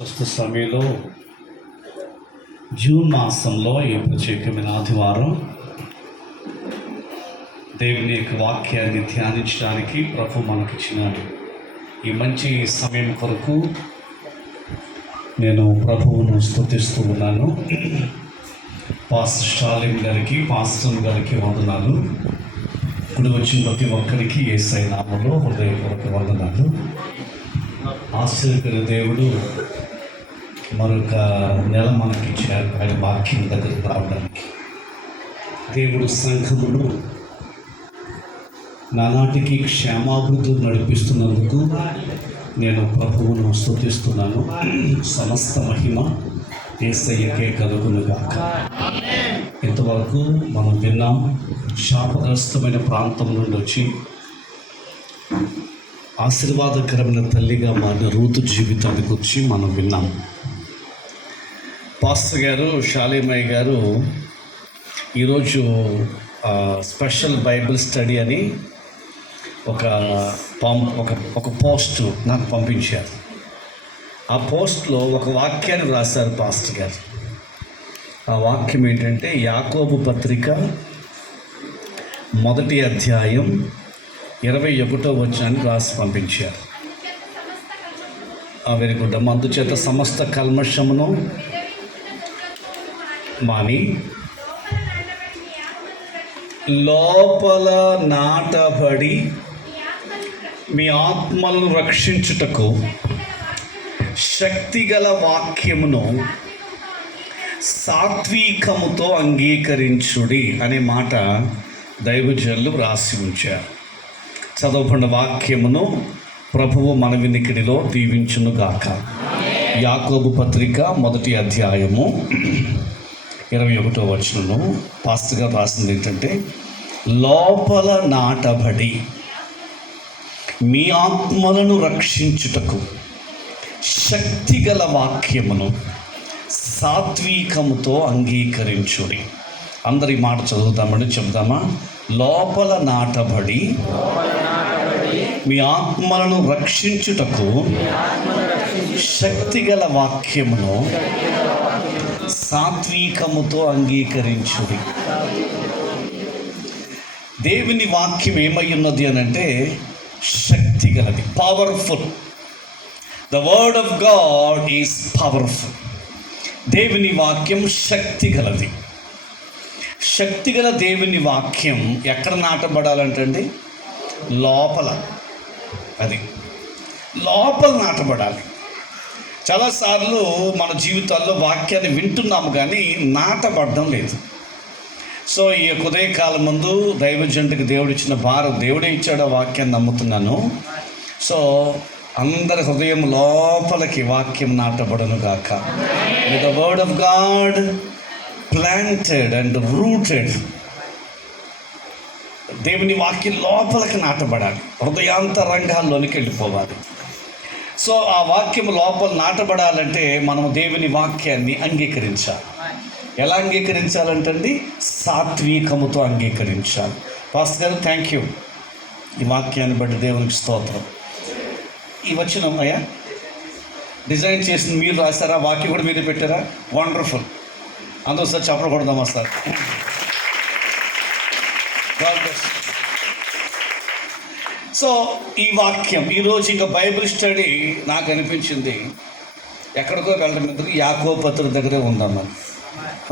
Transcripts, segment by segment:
ప్రస్తుత సమయంలో జూన్ మాసంలో ఈ ప్రత్యేకమైన ఆదివారం దేవుని యొక్క వాక్యాన్ని ధ్యానించడానికి ప్రభు మనకిచ్చినాడు. ఈ మంచి సమయం కొరకు నేను ప్రభువును స్థుతిస్తూ ఉన్నాను. పాస్టర్ స్టాలిన్ గారికి పాస్టర్ గారికి వందనాలు. ఇప్పుడు వచ్చిన ప్రతి ఒక్కరికి ఏసై నామంలో హృదయపూర్వక వందనాలు. ఆశ్చర్యకర దేవుడు మరొక నెల మనకి ఇచ్చారు ఆయన వాక్యం దగ్గరికి రావడానికి. దేవుడు సంఘమును నానాటికి క్షేమాభివృద్ధులు నడిపిస్తున్నందుకు నేను ప్రభువును స్థుతిస్తున్నాను సమస్త మహిమ ఏసయ్యకే కలుగునుగాక. ఇంతవరకు మనం విన్నాం శాపగ్రస్తమైన ప్రాంతం నుండి వచ్చి ఆశీర్వాదకరమైన తల్లిగా మారిన రూతు జీవితాన్ని గురించి మనం విన్నాం. పాస్టర్ గారు షాలిమయ్య గారు ఈరోజు స్పెషల్ బైబిల్ స్టడీ అని ఒక పంప్ ఒక ఒక పోస్ట్ నాకు పంపించారు. ఆ పోస్ట్లో ఒక వాక్యాన్ని రాశారు పాస్టర్ గారు. ఆ వాక్యం ఏంటంటే యాకోబు పత్రిక మొదటి అధ్యాయం ఇరవై ఒకటో వచనాన్ని రాసి పంపించారు. ఆ వెరీ గుడ్. మందు చేత సమస్త కల్మషమును మాని. లోపల నాటబడి మీ ఆత్మలను రక్షించుటకు శక్తిగల వాక్యమును సాత్వికముతో అంగీకరించుడి అనే మాట దైవజనులు రాసి ఉంచారు. చదవబడిన వాక్యమును ప్రభువు మన వినికిడిలో దీవించునుగాక. యాకోబు పత్రిక మొదటి అధ్యాయము. ఇరవై ఒకటో వచనము పాస్ట్గా రాసింది ఏంటంటే లోపల నాటబడి మీ ఆత్మలను రక్షించుటకు శక్తిగల వాక్యమును సాత్వికముతో అంగీకరించుడి. అందరి మాట చదువుదామని చెబుదామా? లోపల నాటబడి మీ ఆత్మలను రక్షించుటకు శక్తిగల వాక్యమును సాత్వికముతో అంగీకరించుడి. దేవుని వాక్యం ఏమై ఉన్నది అని అంటే శక్తి గలది powerful the word of God is powerful దేవుని వాక్యం శక్తి గలది. శక్తిగల దేవుని వాక్యం ఎక్కడ నాటబడాలంటండి? లోపల. అది లోపల నాటబడాలి. చాలాసార్లు మన జీవితాల్లో వాక్యాన్ని వింటున్నాము కానీ నాటబడడం లేదు. సో ఈ ఉదయకాలం ముందు దైవజంటకు దేవుడు ఇచ్చిన భారం దేవుడే ఇచ్చాడు ఆ వాక్యాన్ని నమ్ముతున్నాను. సో అందరి హృదయం లోపలికి వాక్యం నాటబడను గాక. The word of God planted and rooted దేవుని వాక్యం లోపలికి నాటబడాలి. హృదయాంత రంగాల్లోనికి వెళ్ళిపోవాలి. సో ఆ వాక్యం లోపల నాటబడాలంటే మనం దేవుని వాక్యాన్ని అంగీకరించాలి. ఎలా అంగీకరించాలంటండి? సాత్వికముతో అంగీకరించాలి. పాస్టర్ గారు థ్యాంక్ యూ ఈ వాక్యాన్ని బట్టి దేవునికి స్తోత్రం. ఈ వచ్చిన అయ్యా డిజైన్ చేసిన మీరు రాశారా? వాక్యం కూడా మీరే పెట్టారా? వండర్ఫుల్ అందరూ సార్ చెప్పలు కొడదామా సార్? సో ఈ వాక్యం ఈరోజు ఇంకా బైబిల్ స్టడీ నాకు అనిపించింది. ఎక్కడికో వెళ్ళడం ఎందుకు? యాకోపత్ర దగ్గరే ఉందాం మనం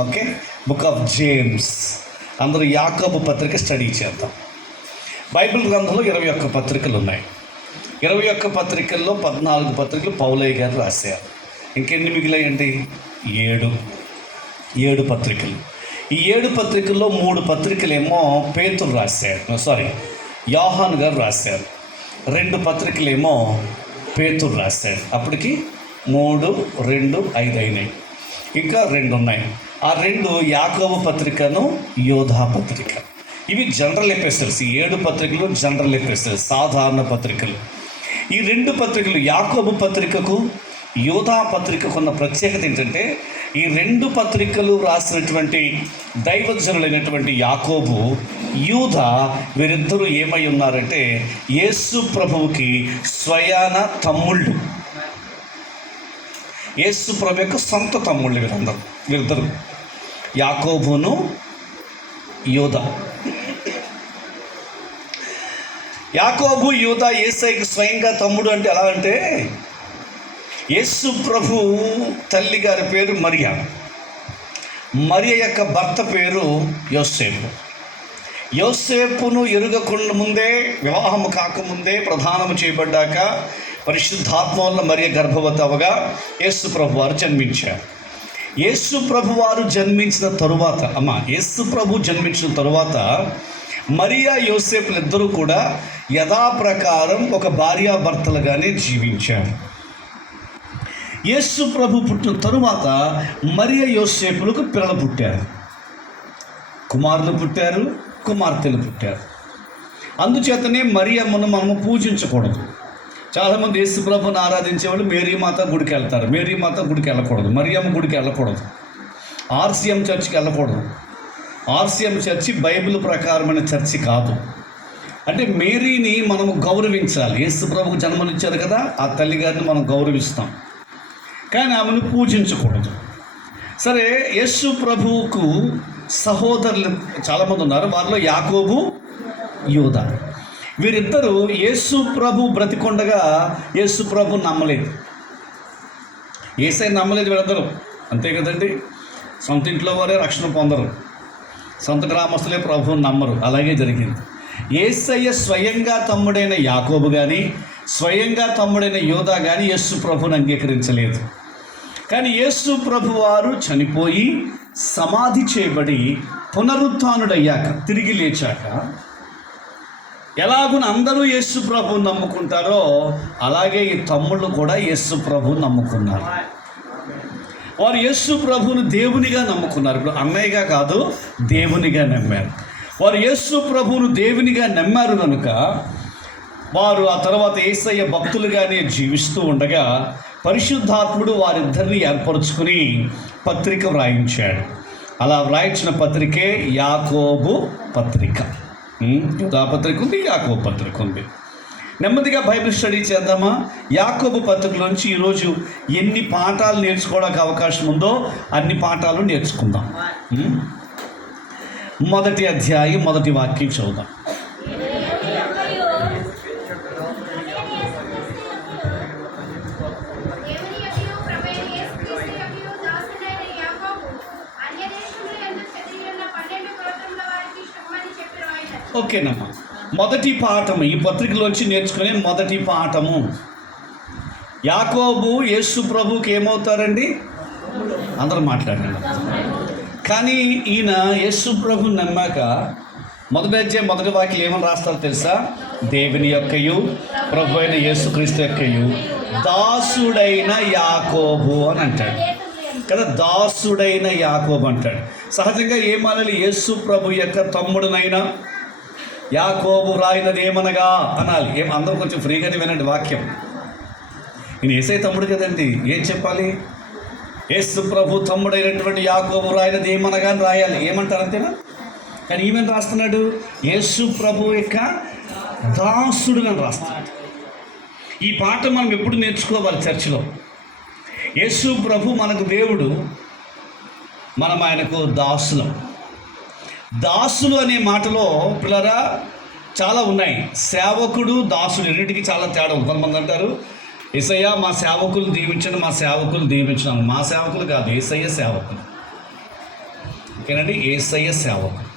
ఓకే? బుక్ ఆఫ్ జేమ్స్ అందరూ యాకోబు పత్రిక స్టడీ చేద్దాం. బైబిల్ గ్రంథంలో ఇరవై ఒక్క పత్రికలు ఉన్నాయి. ఇరవై ఒక్క పత్రికల్లో పద్నాలుగు పత్రికలు పౌలయ్య గారు రాశారు. ఇంకెన్ని మిగిలాయండి? ఏడు. ఏడు పత్రికలు. ఈ ఏడు పత్రికల్లో మూడు పత్రికలేమో పేతులు రాశాడు సారీ యోహాన్ గారు రాశారు. రెండు పత్రికలేమో పేతురు రాశాడు అప్పటికి మూడు రెండు ఐదు అయినాయి. ఇంకా రెండు ఉన్నాయి. ఆ రెండు యాకోవ పత్రికను యోధా పత్రిక. ఇవి జనరల్ ఎపిసోడ్స్. ఈ ఏడు పత్రికలు జనరల్ ఎపిసోడ్స్ సాధారణ పత్రికలు. ఈ రెండు పత్రికలు యాకోబు పత్రికకు యోధా పత్రికకు ఉన్న ప్రత్యేకత ఏంటంటే ఈ రెండు పత్రికలు రాసినటువంటి దైవజనులైనటువంటి యాకోబు యూధ వీరిద్దరూ ఏమై ఉన్నారంటే యేసు ప్రభువుకి స్వయాన తమ్ముళ్ళు. యేసు ప్రభు యొక్క సొంత తమ్ముళ్ళు వీరందరూ వీరిద్దరు. యాకోబును యూధ యాకోబు యూధ ఏసైకి స్వయంగా తమ్ముడు అంటే ఎలా అంటే యేసు ప్రభు తల్లి గారి పేరు మరియా. మరియ యొక్క భర్త పేరు యోసేపు. యోసేపును ఎరుగకుండా ముందే వివాహము కాకముందే ప్రధానము చేయబడ్డాక పరిశుద్ధాత్మ వల్ల మరియ గర్భవతి అవగా యేసు ప్రభు వారు జన్మించారు. యేసు ప్రభు వారు జన్మించిన తరువాత అమ్మ యేసు ప్రభు జన్మించిన తరువాత మరియా యోసేపులు ఇద్దరూ కూడా యథాప్రకారం ఒక భార్యాభర్తలుగానే జీవించారు. యేసు ప్రభు పుట్టిన తరువాత మరియ యోసేపులకు పిల్లలు పుట్టారు. కుమారులు పుట్టారు కుమార్తెలు పుట్టారు. అందుచేతనే మరియమ్మను మనము పూజించకూడదు. చాలామంది యేసు ప్రభుని ఆరాధించేవాళ్ళు మేరీ మాత గుడికి వెళ్తారు. మేరీ మాత గుడికి వెళ్ళకూడదు. మరియమ్మ గుడికి వెళ్ళకూడదు. ఆర్సీఎం చర్చికి వెళ్ళకూడదు. ఆర్సీఎం చర్చి బైబిల్ ప్రకారమైన చర్చి కాదు. అంటే మేరీని మనము గౌరవించాలి. యేసు ప్రభుకు జన్మనిచ్చారు కదా ఆ తల్లి గారిని మనం గౌరవిస్తాం. కానీ ఆమెను పూజించకూడదు. సరే యస్సు ప్రభువుకు సహోదరులు చాలామంది ఉన్నారు. వారిలో యాకోబు యూద. వీరిద్దరూ యేసు ప్రభు బ్రతికొండగా యేసు ప్రభు నమ్మలేదు. ఏసై నమ్మలేదు వీళ్ళందరూ. అంతే కదండి? సొంత ఇంట్లో వారే రక్షణ పొందరు. సొంత గ్రామస్తులే ప్రభువుని నమ్మరు. అలాగే జరిగింది. ఏసయ్య స్వయంగా తమ్ముడైన యాకోబు కానీ స్వయంగా తమ్ముడైన యోధా కానీ యస్సు ప్రభుని అంగీకరించలేదు. కానీ యేసు ప్రభు వారు చనిపోయి సమాధి చేయబడి పునరుత్డయ్యాక తిరిగి లేచాక ఎలాగున అందరూ యేసు ప్రభు నమ్ముకుంటారో అలాగే ఈ తమ్ముళ్ళు కూడా యేసు ప్రభు నమ్ముకున్నారు. వారు యేసు ప్రభువును దేవునిగా నమ్ముకున్నారు. ఇప్పుడు అన్నయ్యగా కాదు దేవునిగా నమ్మారు. వారు యేసు ప్రభువును దేవునిగా నమ్మారు కనుక వారు ఆ తర్వాత ఏసయ్య భక్తులుగానే జీవిస్తూ ఉండగా పరిశుద్ధాత్ముడు వారిద్దరిని ఏర్పరచుకుని పత్రిక వ్రాయించాడు. అలా వ్రాయించిన పత్రికే యాకోబు పత్రిక. పత్రిక ఉంది యాకోబు పత్రిక ఉంది. నెమ్మదిగా బైబిల్ స్టడీ చేద్దామా? యాకోబు పత్రికలోంచి ఈరోజు ఎన్ని పాఠాలు నేర్చుకోవడానికి అవకాశం ఉందో అన్ని పాఠాలు నేర్చుకుందాం. మొదటి అధ్యాయం మొదటి వాక్యం చదువుదాం. ఓకేనమ్మా. మొదటి పాఠము ఈ పత్రికలోంచి నేర్చుకునే మొదటి పాఠము. యాకోబు యేసు ప్రభుకి ఏమవుతారండి? అందరూ మాట్లాడండి. కానీ ఈయన యేసు ప్రభు నమ్మాక మొదటి అధ్యాయం మొదటి వాక్యం ఏమని రాస్తారో తెలుసా? దేవుని యొక్కయు ప్రభు అయిన యేసుక్రీస్తు యొక్కయు. దాసుడైన యాకోబు అని అంటాడు. కదా దాసుడైన యాకోబు అంటాడు. సహజంగా ఏమనాలి యేసు ప్రభు యొక్క తమ్ముడునైనా యాకోబు రాయినది ఏమనగా? అనాలి. ఏం అందరూ కొంచెం ఫ్రీగానే వినండి వాక్యం. నేను ఏసై తమ్ముడు కదండి ఏం చెప్పాలి? యేసు ప్రభు తమ్ముడైనటువంటి యాకోబు రాయినది ఏమనగా అని రాయాలి. ఏమంటారు అంతేనా? కానీ ఈమెను రాస్తున్నాడు? యేసు ప్రభు యొక్క దాసుడు అని రాస్తున్నాడు. ఈ పాట మనం ఎప్పుడు నేర్చుకోవాలి చర్చిలో? యేసు ప్రభు మనకు దేవుడు మనం ఆయనకు దాసులం. దాసులు అనే మాటలో పిల్లరా చాలా ఉన్నాయి. సేవకుడు దాసుడు రెండింటికి చాలా తేడా కొంతమంది అంటారు ఏసయ్య మా సేవకులు దీవించండి మా సేవకులు దీవించడం. మా సేవకులు కాదు ఏసయ్య సేవకులు. ఓకేనండి? ఏసయ్య సేవకుడు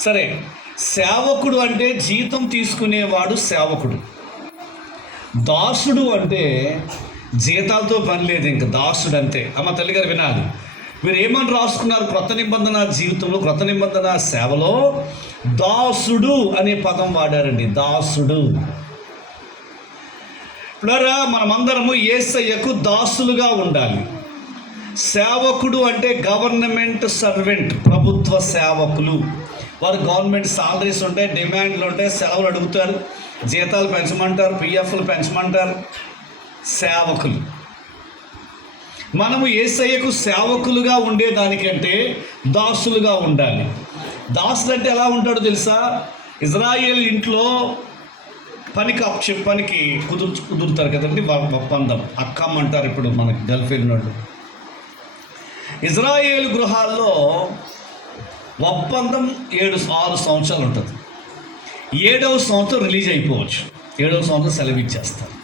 సరే సేవకుడు అంటే జీతం తీసుకునేవాడు సేవకుడు. దాసుడు అంటే జీతాలతో పని లేదు ఇంక. దాసుడు అంతే అమ్మ తల్లిగారు వినాలి. మీరు ఏమని రాసుకున్నారు? క్రొత్త నిబంధన జీవితంలో క్రొత్త నిబంధన సేవలో దాసుడు అనే పదం వాడారండి. దాసుడు. పిల్లరా మనమందరము ఏసయ్యకు దాసులుగా ఉండాలి. సేవకుడు అంటే గవర్నమెంట్ సర్వెంట్ ప్రభుత్వ సేవకులు. వారు గవర్నమెంట్ సాలరీస్ ఉంటాయి డిమాండ్లు ఉంటాయి సెలవులు అడుగుతారు జీతాలు పెంచమంటారు పిఎఫ్లు పెంచమంటారు సేవకులు. మనము ఏసయ్యకు సేవకులుగా ఉండేదానికంటే దాసులుగా ఉండాలి. దాసులు అంటే ఎలా ఉంటాడో తెలుసా? ఇజ్రాయేల్ ఇంట్లో పనికి అప్ పనికి కుదుర్చు కుదురుతారు కదండి వాళ్ళ ఒప్పందం అక్కమ్మ అంటారు ఇప్పుడు మనకి గల్ఫ్ వెళ్ళినోళ్ళు ఇజ్రాయేల్ గృహాల్లో ఒప్పందం ఏడు ఆరు సంవత్సరాలు ఉంటుంది. ఏడవ సంవత్సరం రిలీజ్ అయిపోవచ్చు. ఏడవ సంవత్సరం సెలవు ఇచ్చేస్తారు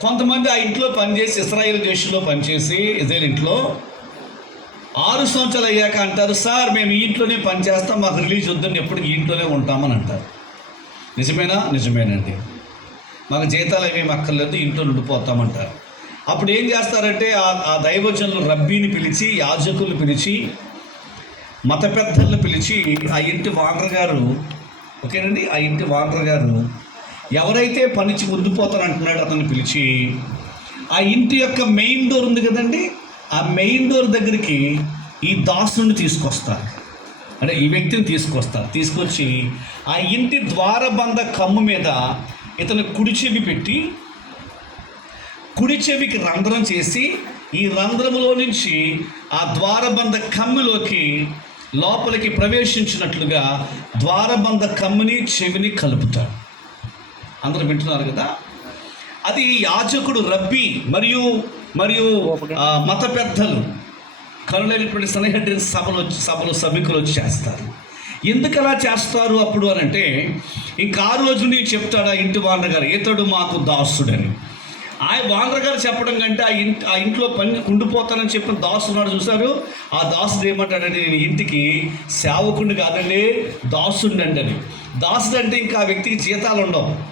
కొంతమంది ఆ ఇంట్లో పనిచేసి ఇస్రాయేల్ దేశంలో పనిచేసి ఇజ్రాయేల్ ఇంట్లో? ఆరు సంవత్సరాలు అయ్యాక అంటారు సార్ మేము ఈ ఇంట్లోనే పనిచేస్తాం మాకు రిలీజ్ వద్దని ఎప్పుడు ఈ ఇంట్లోనే ఉంటామని అంటారు. నిజమేనా? నిజమేనండి. మాకు జీతాలు ఏమేమి అక్కర్లేదు ఇంట్లో ఉండిపోతామంటారు. అప్పుడు ఏం చేస్తారంటే ఆ ఆ దైవజనులు రబ్బీని పిలిచి యాజకులు పిలిచి మత పెద్దలను పిలిచి ఆ ఇంటి వానర్ గారు ఓకేనండి? ఆ ఇంటి వానర్ గారు ఎవరైతే పనిచి ముందుపోతానంటున్నాడో అతన్ని పిలిచి ఆ ఇంటి యొక్క మెయిన్ డోర్ ఉంది కదండి ఆ మెయిన్ డోర్ దగ్గరికి ఈ దాసుని తీసుకొస్తారు. అంటే ఈ వ్యక్తిని తీసుకొస్తారు. తీసుకొచ్చి ఆ ఇంటి ద్వారబంధ కమ్ము మీద ఇతను కుడి చెవి పెట్టి కుడి చెవికి రంధ్రం చేసి ఈ రంధ్రంలో నుంచి ఆ ద్వారబంధ కమ్ములోకి లోపలికి ప్రవేశించినట్లుగా ద్వారబంధ కమ్ముని చెవిని కలుపుతాడు. అందరూ వింటున్నారు కదా? అది యాజకుడు రబ్బీ మరియు మరియు మత పెద్దలు కరుణైనటువంటి సనహడ్రిన్ సభలు సభలు సభికులు వచ్చి చేస్తారు. ఎందుకు అలా చేస్తారు అప్పుడు అని అంటే ఇంకా ఆ రోజు నీకు చెప్తాడు ఆ ఇంటి వానర్ గారు ఇతడు మాకు దాసుడని. ఆ వానర్ గారు చెప్పడం కంటే ఆ ఇంటి ఆ ఇంట్లో పని ఉండిపోతానని చెప్పిన దాసున్నాడు చూశారు? ఆ దాసుడు ఏమంటాడంటే నేను ఇంటికి సేవకుడిని కాదండి దాసుండండి అని దాసుడు అంటే ఇంకా ఆ వ్యక్తికి జీతాలు ఉండవు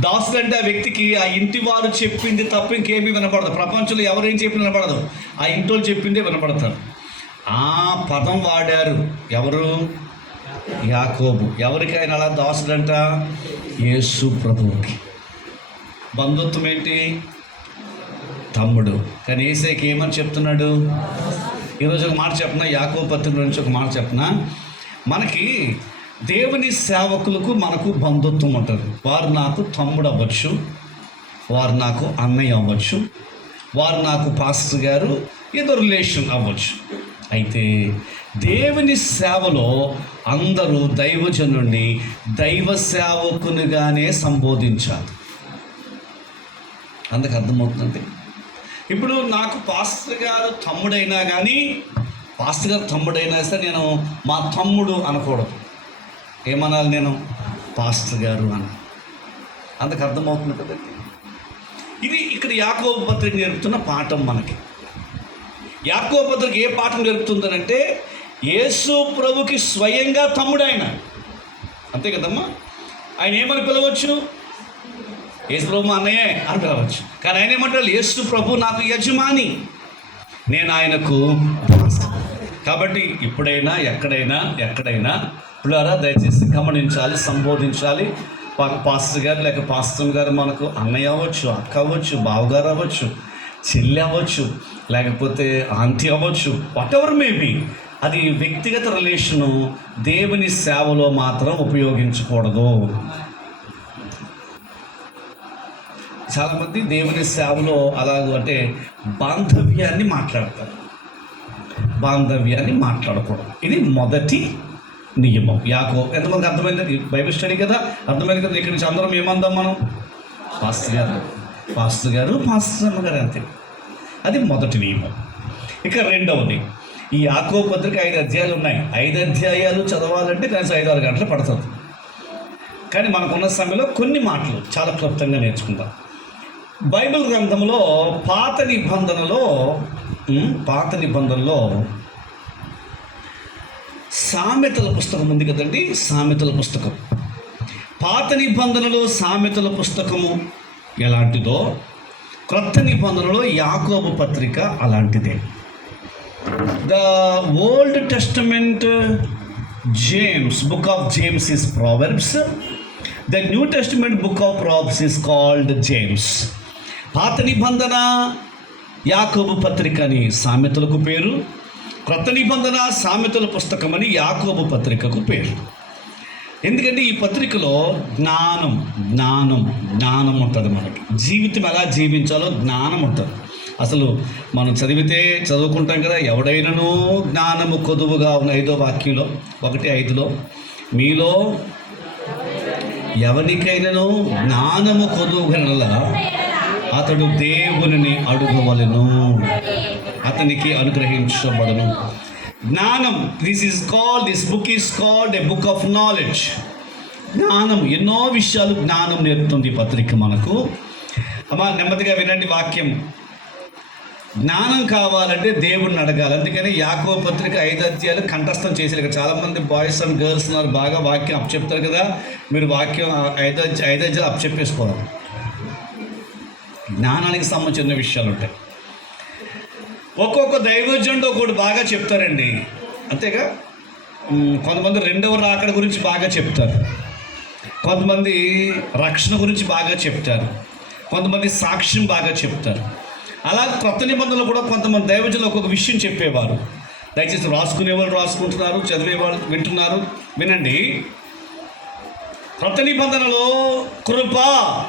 దాసుడు అంటే ఆ వ్యక్తికి ఆ ఇంటి వారు చెప్పింది తప్ప ఇంకేమీ వినపడదు. ప్రపంచంలో ఎవరేం చెప్పిన వినపడదు. ఆ ఇంట్లో చెప్పిందే వినపడతారు. ఆ పదం వాడారు ఎవరు? యాకోబు. ఎవరికైనా అలా దాసుడంట? యేసు ప్రభువుకి. బంధుత్వం ఏంటి? తమ్ముడు. కానీ ఏసైకి ఏమని చెప్తున్నాడు? ఈరోజు ఒక మాట చెప్పనా? యాకోబు పత్రిక నుంచి ఒక మాట చెప్పనా? మనకి దేవుని సేవకులకు మనకు బంధుత్వం ఉంటుంది. వారు నాకు తమ్ముడు అవ్వచ్చు వారు నాకు అన్నయ్య అవ్వచ్చు వారు నాకు పాస్టర్ గారు ఏదో రిలేషన్ అవ్వచ్చు. అయితే దేవుని సేవలో అందరూ దైవజనుడిని దైవ సేవకునిగానే సంబోధించాలి. అందుకు అర్థమవుతుంది ఇప్పుడు నాకు పాస్టర్ గారు తమ్ముడైనా కానీ పాస్టర్ గారు తమ్ముడైనా సరే నేను మా తమ్ముడు అనకూడదు. ఏమనాలి నేను? పాస్టర్ గారు అని. అందుకు అర్థమవుతుంది కదండి ఇది. ఇక్కడ యాకోబు పత్రిక నేర్పుతున్న పాఠం మనకి. యాకోబు పత్రిక ఏ పాఠం నేర్పుతుందనంటే యేసు ప్రభుకి స్వయంగా తమ్ముడు ఆయన అంతే కదమ్మా? ఆయన ఏమని పిలవచ్చు? యేసు ప్రభు మా అన్నయ్యే అని పిలవచ్చు. కానీ ఆయన ఏమంటారు యేసు ప్రభు నాకు యజమాని. నేను ఆయనకు కాబట్టి ఇప్పుడైనా ఎక్కడైనా ఎక్కడైనా పిల్లరా దయచేసి గమనించాలి సంబోధించాలి. పా- పాస్టర్ గారు లేక పాస్టర్ గారు మనకు అన్నయ్య అవ్వచ్చు అక్క అవ్వచ్చు బావగారు అవ్వచ్చు చెల్లి అవ్వచ్చు లేకపోతే ఆంటీ అవ్వచ్చు వాట్ ఎవర్ మేబీ అది వ్యక్తిగత రిలేషను దేవుని సేవలో మాత్రం ఉపయోగించకూడదు. చాలామంది దేవుని సేవలో అలాగ అంటే బాంధవ్యాన్ని మాట్లాడతారు. బాంధవ్యాన్ని మాట్లాడకూడదు. ఇది మొదటి నియమం. యాకో ఎంతమందికి అర్థమైంది? బైబిల్ స్టడీ కదా? అర్థమైంది కదా? ఇక్కడి నుంచి అందరం ఏమందాం మనం? పాస్టర్ గారు. పాస్టర్ గారు పాస్టర్ గారు అంతే. అది మొదటి నియమం. ఇక రెండవది ఈ యాకో పత్రిక ఐదు అధ్యాయాలు ఉన్నాయి. ఐదు అధ్యాయాలు చదవాలంటే కనీసం ఐదు ఆరు గంటలు పడుతుంది. కానీ మనకున్న సమయంలో కొన్ని మాటలు చాలా క్లుప్తంగా నేర్చుకుందాం. బైబిల్ గ్రంథంలో పాత నిబంధనలో పాత నిబంధనలో సామెతల పుస్తకం ఉంది కదండి సామెతల పుస్తకం. పాత నిబంధనలో సామెతల పుస్తకము ఎలాంటిదో క్రొత్త నిబంధనలో యాకోబు పత్రిక అలాంటిదే. The old testament James book of James is proverbs the new testament book of proverbs is called James పాత నిబంధన యాకోబు పత్రిక అని సామెతలకు పేరు. క్రొత్త నిబంధన సామెతల పుస్తకం అని యాకోబు పత్రికకు పేరు. ఎందుకంటే ఈ పత్రికలో జ్ఞానం జ్ఞానం జ్ఞానం ఉంటుంది మనకి. జీవితం ఎలా జీవించాలో జ్ఞానం ఉంటుంది. అసలు మనం చదివితే చదువుకుంటాం కదా ఎవడైనానో జ్ఞానము కొదువుగా ఉన్న ఐదో వాక్యంలో ఒకటి ఐదులో మీలో ఎవరికైనాను జ్ఞానము కొదుగనల అతడు దేవునిని అడుగవలెను. అతనికి అనుగ్రహించబడను. జ్ఞానం this is called this book is called a book of knowledge జ్ఞానం ఎన్నో విషయాలు జ్ఞానం నేర్పుతుంది ఈ పత్రిక మనకు. అమ్మా నెమ్మదిగా వినండి వాక్యం. జ్ఞానం కావాలంటే దేవుడిని అడగాలి. అందుకని యాకో పత్రిక ఐదు అధ్యాయాలు కంఠస్థం చేశారు ఇక్కడ చాలామంది బాయ్స్ అండ్ గర్ల్స్ ఉన్నారు. బాగా వాక్యం అప్ చెప్తారు కదా. మీరు వాక్యం ఐదు ఐదు అధ్యాయాలు అప్ చెప్పేసుకోవాలి. జ్ఞానానికి సంబంధించిన విషయాలు ఉంటాయి. ఒక్కొక్క దైవజనుడు ఒకటి బాగా చెప్తారండి. అంతేగా? కొంతమంది రెండవ రాకడ గురించి బాగా చెప్తారు. కొంతమంది రక్షణ గురించి బాగా చెప్తారు. కొంతమంది సాక్ష్యం బాగా చెప్తారు. అలా కొత్త నిబంధనలు కూడా కొంతమంది దైవజనులు ఒక్కొక్క విషయం చెప్పేవారు. దయచేసి రాసుకునే వాళ్ళు రాసుకుంటున్నారు చదివే వాళ్ళు వింటున్నారు. వినండి. క్రొత్త నిబంధనలో కృప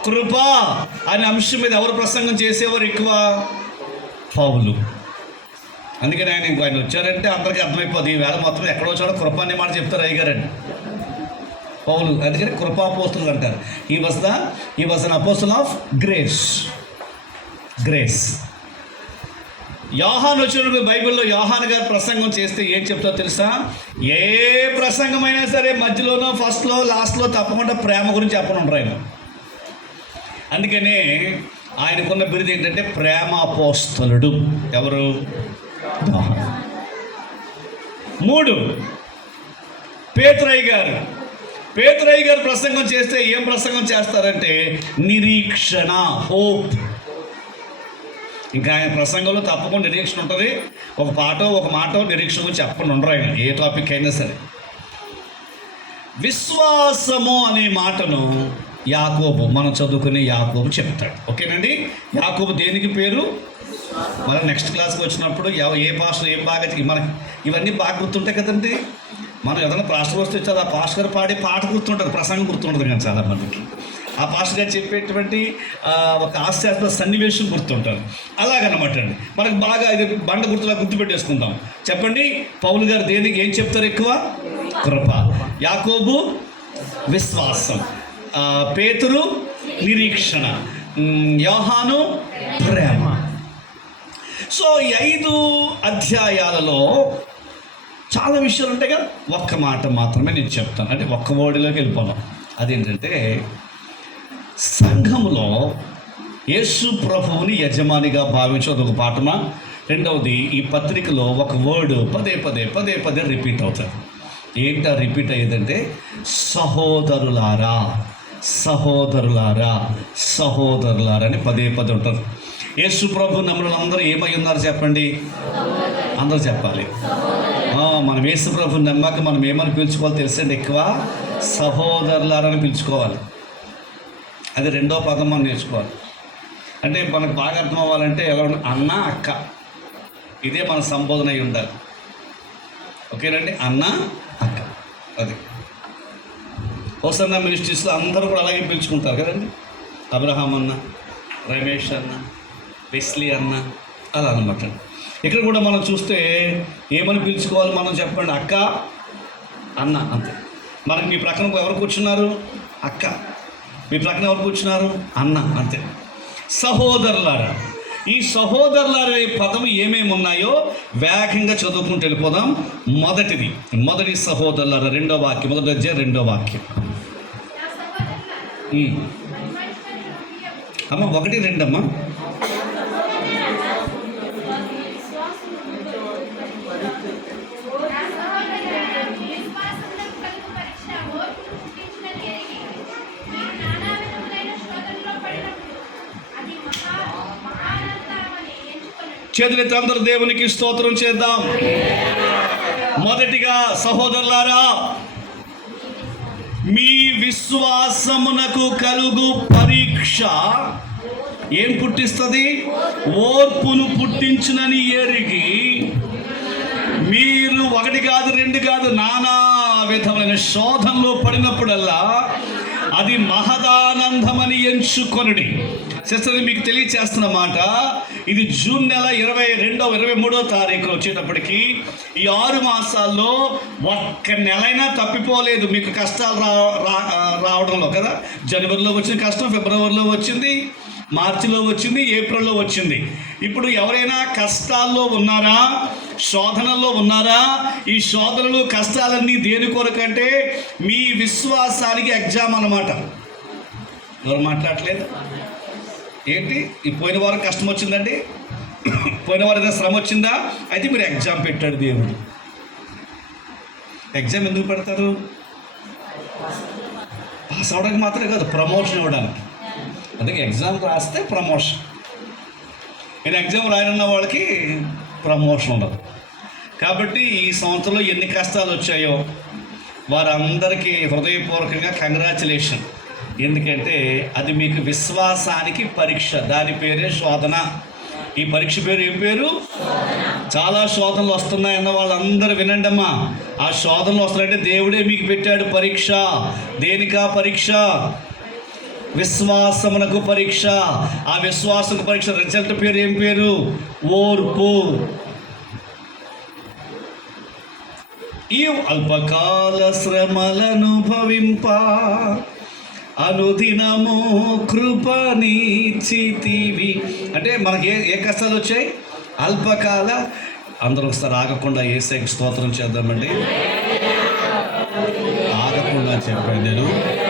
కృప అనే అంశం మీద ఎవరు ప్రసంగం చేసేవారు ఎక్కువ? పావులు అందుకని ఆయన ఇంకో ఆయన వచ్చారంటే అందరికీ అర్థమైపోతుంది ఈ వేళ మొత్తం ఎక్కడో చోట కృప అనే మాట చెప్తారు అయ్యగారండి. పౌలు అందుకని కృపాపోస్తులు అంటారు. He was the he was an apostle of grace grace యోహాన్ వచ్చినప్పుడు బైబిల్లో యోహాన్ గారు ప్రసంగం చేస్తే ఏం చెప్తారో తెలుసా? ఏ ప్రసంగమైనా సరే మధ్యలోనో ఫస్ట్లో లాస్ట్లో తప్పకుండా ప్రేమ గురించి చెప్పను ఆయన. అందుకనే ఆయనకున్న బిరుదు ఏంటంటే ప్రేమాపోస్తలుడు ఎవరు? యోహాన్. మూడు. పేతురయ్య గారు. పేతురయ్య గారు ప్రసంగం చేస్తే ఏం ప్రసంగం చేస్తారంటే నిరీక్షణ హోప్. ఇంకా ఆయన ప్రసంగంలో తప్పకుండా నిరీక్షణ ఉంటుంది. ఒక పాట ఒక మాట నిరీక్షణ గురించి చెప్పండి ఉండరు ఆయన ఏ టాపిక్ అయినా సరే. విశ్వాసము అనే మాటను యాకోబు మనం చదువుకునే యాకోబు చెప్తాడు. ఓకేనండి? యాకోబు దేనికి పేరు? మనం నెక్స్ట్ క్లాస్కి వచ్చినప్పుడు ఏ పాస్టర్ ఏం బాగా మనకి ఇవన్నీ బాగా గుర్తుంటాయి కదండి. మనం ఏదైనా పాస్టర్ వస్తే చాలా ఆ పాస్టర్ గారు పాడే పాట గుర్తుంటుంది ప్రసంగం గుర్తుంటుంది కానీ చాలా మందికి. ఆ పాస్టర్ గారు చెప్పేటువంటి ఒక హాస్యాస్పద సన్నివేశం గుర్తుంటారు. అలాగనమాట అండి. మనకు బాగా ఇది బండ గుర్తులా గుర్తుపెట్టేసుకుందాం. చెప్పండి పౌలు గారు దేనికి ఏం చెప్తారు ఎక్కువ? కృప. యాకోబు విశ్వాసం. పేతురు నిరీక్షణ. యోహాను ప్రేమ. సో ఈ ఐదు అధ్యాయాలలో చాలా విషయాలు ఉంటాయి కదా. ఒక్క మాట మాత్రమే నేను చెప్తాను. అంటే ఒక్క ఓడిలోకి వెళ్ళిపోను అదేంటంటే సంఘంలో యేసు ప్రభువుని యజమానిగా భావించదు ఒక పాఠమా రెండవది ఈ పత్రికలో ఒక వర్డ్ పదే పదే పదే పదే రిపీట్ అవుతుంది ఏంటా రిపీట్ అయ్యేదంటే సహోదరులారా సహోదరులారా సహోదరులారా అని పదే పదే ఉంటుంది. యేసు ప్రభు నమ్ములు అందరూ ఏమై ఉన్నారు చెప్పండి? అందరూ చెప్పాలి. మనం యేసు ప్రభు నమ్మాక మనం ఏమని పిలుచుకోవాలి తెలుసండి ఎక్కువ? సహోదరులారని పిలుచుకోవాలి. అది రెండో పదం మనం నేర్చుకోవాలి. అంటే మనకు బాగా అర్థం అవ్వాలంటే ఎవరు అన్న అక్క ఇదే మన సంబోధన అయి ఉండాలి. ఓకేనండి? అన్న అక్క. అది. హోసన్న మినిస్ట్రీస్లో అందరూ కూడా అలాగే పిలుచుకుంటారు కదండి? అబ్రహాం అన్న రమేష్ అన్న వెస్లీ అన్న అలా అనమాట ఇక్కడ కూడా మనం చూస్తే ఏమని పిలుచుకోవాలి మనం చెప్పండి అక్క అన్న అంతే. మనకి మీ ప్రక్కన ఎవరు కూర్చున్నారు? అక్క. మీ ప్రక్కన ఎవరు కూర్చున్నారు? అన్న అంతే. సహోదరులారా ఈ సహోదరులారా పదం ఏమేమి ఉన్నాయో వేగంగా చదువుకుంటూ వెళ్ళిపోదాం. మొదటిది మొదటి సహోదరులారా రెండో వాక్యం మొదటి అధ్యాయం రెండో వాక్యం. అమ్మ ఒకటి రెండమ్మా. చేతులెత్తి అందరు దేవునికి స్తోత్రం చేద్దాం. మొదటిగా సహోదరులారా మీ విశ్వాసమునకు కలుగు పరీక్ష ఏం పుట్టిస్తుంది? ఓర్పును పుట్టించునని ఎరిగి మీరు ఒకటి కాదు రెండు కాదు నానా విధమైన శోధనలో పడినప్పుడల్లా అది మహదానందమని ఎంచుకొనడి. సిస్టర్ మీకు తెలియచేస్తున్న మాట ఇది జూన్ నెల ఇరవై రెండవ ఇరవై మూడో తారీఖు వచ్చేటప్పటికి ఈ ఆరు మాసాల్లో ఒక్క నెలైనా తప్పిపోలేదు మీకు కష్టాలు రా రా- రావడంలో కదా. జనవరిలో వచ్చిన కష్టం ఫిబ్రవరిలో వచ్చింది. మార్చిలో వచ్చింది ఏప్రిల్లో వచ్చింది. ఇప్పుడు ఎవరైనా కష్టాల్లో ఉన్నారా? శోధనల్లో ఉన్నారా? ఈ శోధనలు కష్టాలన్నీ దేని కొరకంటే మీ విశ్వాసానికి ఎగ్జామ్ అన్నమాట. ఎవరు మాట్లాడట్లేదు? ఏంటి? ఈ పోయిన వారం కష్టం వచ్చిందండి? పోయిన వారం ఏదైనా శ్రమ వచ్చిందా? అయితే మీరు ఎగ్జామ్ పెట్టాడు దేవుడు. ఎగ్జామ్ ఎందుకు పెడతారు? పాస్ అవడానికి మాత్రమే కాదు ప్రమోషన్ ఇవ్వడానికి. అందుకే ఎగ్జామ్ రాస్తే ప్రమోషన్. నేను ఎగ్జామ్ రాయనున్న వాళ్ళకి ప్రమోషన్ ఉండదు. కాబట్టి ఈ సంవత్సరంలో ఎన్ని కష్టాలు వచ్చాయో వారందరికీ హృదయపూర్వకంగా కంగ్రాచులేషన్. ఎందుకంటే అది మీకు విశ్వాసానికి పరీక్ష. దాని పేరే శోధన. ఈ పరీక్ష పేరు ఏం పేరు? చాలా శోధనలు వస్తున్నాయి అన్న వాళ్ళందరూ వినండి అమ్మా. ఆ శోధనలు వస్తున్నాయంటే దేవుడే మీకు పెట్టాడు పరీక్ష. దేనికా పరీక్ష? విశ్వాసమునకు పరీక్ష. ఆ విశ్వాసకు పరీక్ష రిజల్ట్ పేరు ఏం పేరు? ఓర్పు. ఈ అల్పకాల శ్రమలను భవింప. అనుదినము కృపనీచితివి. అంటే మనకి ఏ ఏ కష్టాలు వచ్చాయి? అల్పకాల. అందరూ ఒకసారి ఆగకుండా ఏసైకి స్తోత్రం చేద్దామండి. ఆగకుండా చెప్పాను నేను.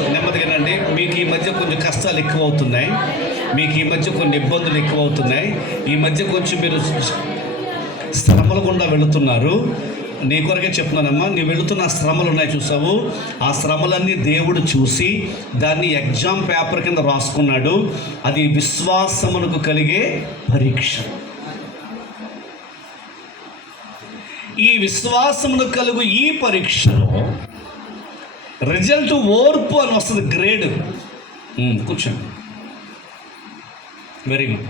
నెమ్మదిగా అండి మీకు ఈ మధ్య కొంచెం కష్టాలు ఎక్కువ అవుతున్నాయి మీకు ఈ మధ్య కొన్ని ఇబ్బందులు ఎక్కువ అవుతున్నాయి ఈ మధ్య కొంచెం మీరు శ్రమల గుండా వెళుతున్నారు. నీ కొరకే చెప్తున్నానమ్మా. నీ వెళుతున్న శ్రమలు ఉన్నాయి చూసావు. ఆ శ్రమలన్నీ దేవుడు చూసి దాన్ని ఎగ్జామ్ పేపర్ కింద రాసుకున్నాడు. అది విశ్వాసమునకు కలిగే పరీక్ష. ఈ విశ్వాసమును కలుగు ఈ పరీక్షలో రిజల్ట్ ఓర్పు అని వస్తుంది గ్రేడ్ ఉమ్, కూర్చోండి. వెరీ గుడ్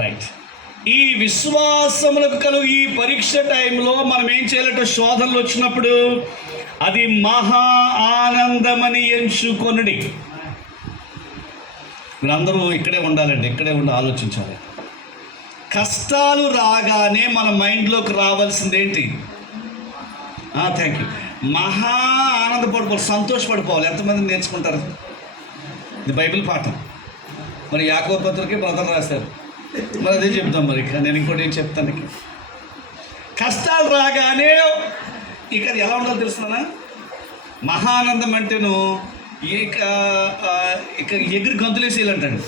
రైట్ ఈ విశ్వాసములకు కలుగు ఈ పరీక్ష టైంలో మనం ఏం చేయాలంటే శోధనలు వచ్చినప్పుడు అది మహా ఆనందమని ఎంచుకొనుడి. మీరందరూ ఇక్కడే ఉండాలండి ఇక్కడే ఉండి ఆలోచించాలి. కష్టాలు రాగానే మన మైండ్లోకి రావాల్సింది ఏంటి థ్యాంక్ యూ మహా ఆనందపడిపోవాలి సంతోషపడిపోవాలి. ఎంతమంది నేర్చుకుంటారు? ఇది బైబిల్ పాఠం. మరి యాకో పత్రికే బ్రతలు రాశారు. మరి అదే చెప్తాం మరి ఇక. నేను ఇంకోటి ఏం చెప్తాను కష్టాలు రాగానే ఇక ఎలా ఉండాలో తెలుస్తున్నా మహానందం అంటేను ఇక ఇక ఎగిరి గంతులేసేయాలంటండి.